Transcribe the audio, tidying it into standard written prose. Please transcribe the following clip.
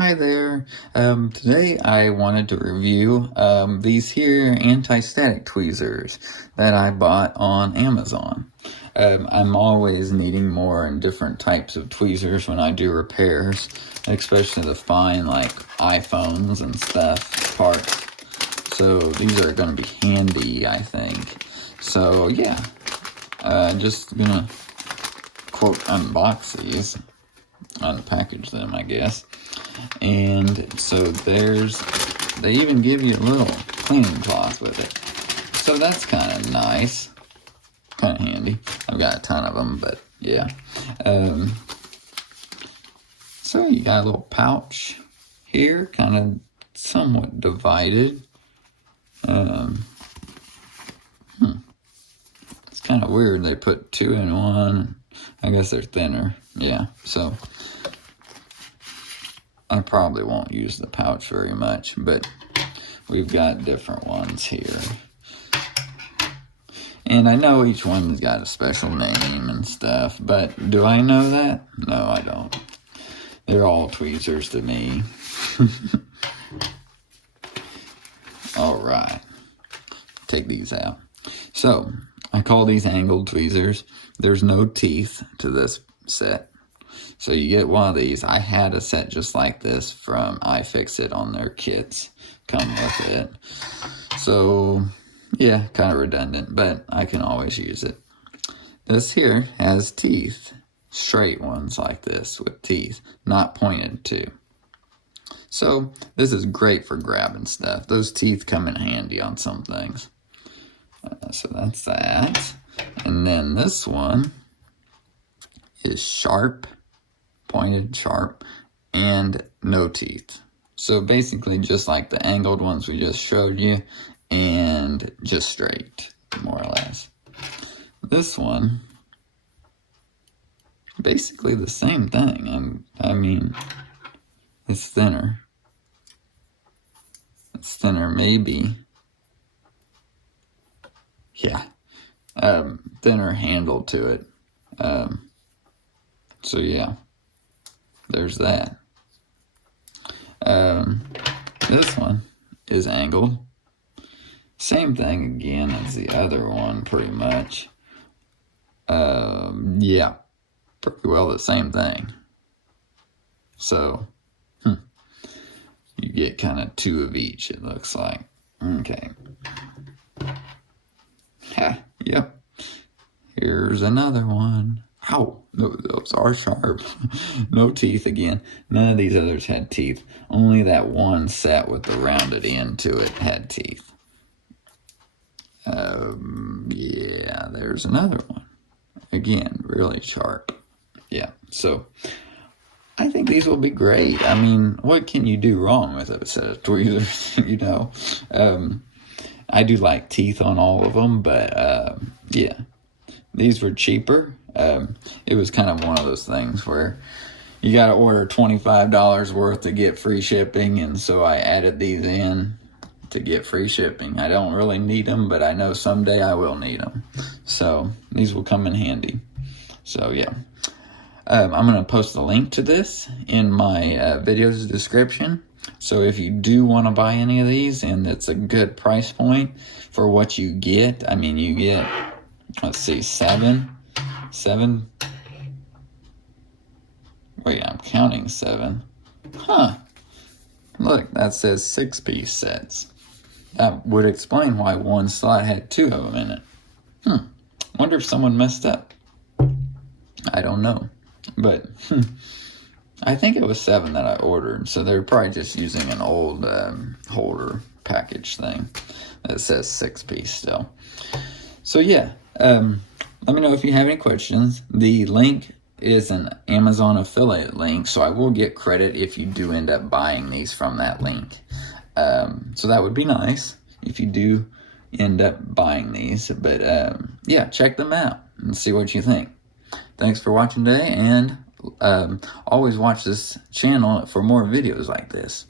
Hi there. Today I wanted to review these here anti-static tweezers that I bought on Amazon. I'm always needing more and different types of tweezers when I do repairs, especially to find like iPhones and stuff, parts. So these are going to be handy, I think. So yeah, just gonna quote unbox these, unpackage them, I guess. And so they even give you a little cleaning cloth with it. So that's kind of nice, kind of handy. I've got a ton of them, but yeah. So you got a little pouch here, kind of somewhat divided. It's kind of weird. They put two in one. I guess they're thinner. Yeah, so I probably won't use the pouch very much, but we've got different ones here. And I know each one's got a special name and stuff, but do I know that? No, I don't. They're all tweezers to me. All right, take these out. So I call these angled tweezers. There's no teeth to this set. So you get one of these. I had a set just like this from iFixit on their kits. Come with it. So yeah, kind of redundant, but I can always use it. This here has teeth. Straight ones like this with teeth, not pointed to. So this is great for grabbing stuff. Those teeth come in handy on some things. So that's that. And then this one is sharp, pointed, sharp, and no teeth. So basically just like the angled ones we just showed you, and just straight, more or less. This one, basically the same thing. I mean, it's thinner. It's thinner, maybe. Yeah, thinner handle to it. So yeah, there's that. This one is angled. Same thing again as the other one, pretty much. Yeah, pretty well the same thing. So, you get kind of two of each, it looks like. Okay. Ha, yep. Here's another one. Ow, those are sharp. No teeth again. None of these others had teeth. Only that one set with the rounded end to it had teeth. Yeah, there's another one. Again, really sharp. Yeah, so I think these will be great. I mean, what can you do wrong with a set of tweezers, you know? I do like teeth on all of them, but yeah, these were cheaper. It was kind of one of those things where you got to order $25 worth to get free shipping, and so I added these in to get free shipping. I don't really need them, but I know someday I will need them. So these will come in handy. So yeah, I'm going to post the link to this in my video's description. So if you do want to buy any of these, and it's a good price point for what you get, I mean, you get, let's see, seven. Wait, I'm counting 7. Huh. Look, that says 6-piece sets. That would explain why one slot had 2 of them in it. Wonder if someone messed up. I don't know. But, I think it was 7 that I ordered, so they're probably just using an old holder package thing that says 6-piece still. So yeah, let me know if you have any questions. The link is an Amazon affiliate link, so I will get credit if you do end up buying these from that link. So that would be nice if you do end up buying these. But yeah, check them out and see what you think. Thanks for watching today, and always watch this channel for more videos like this.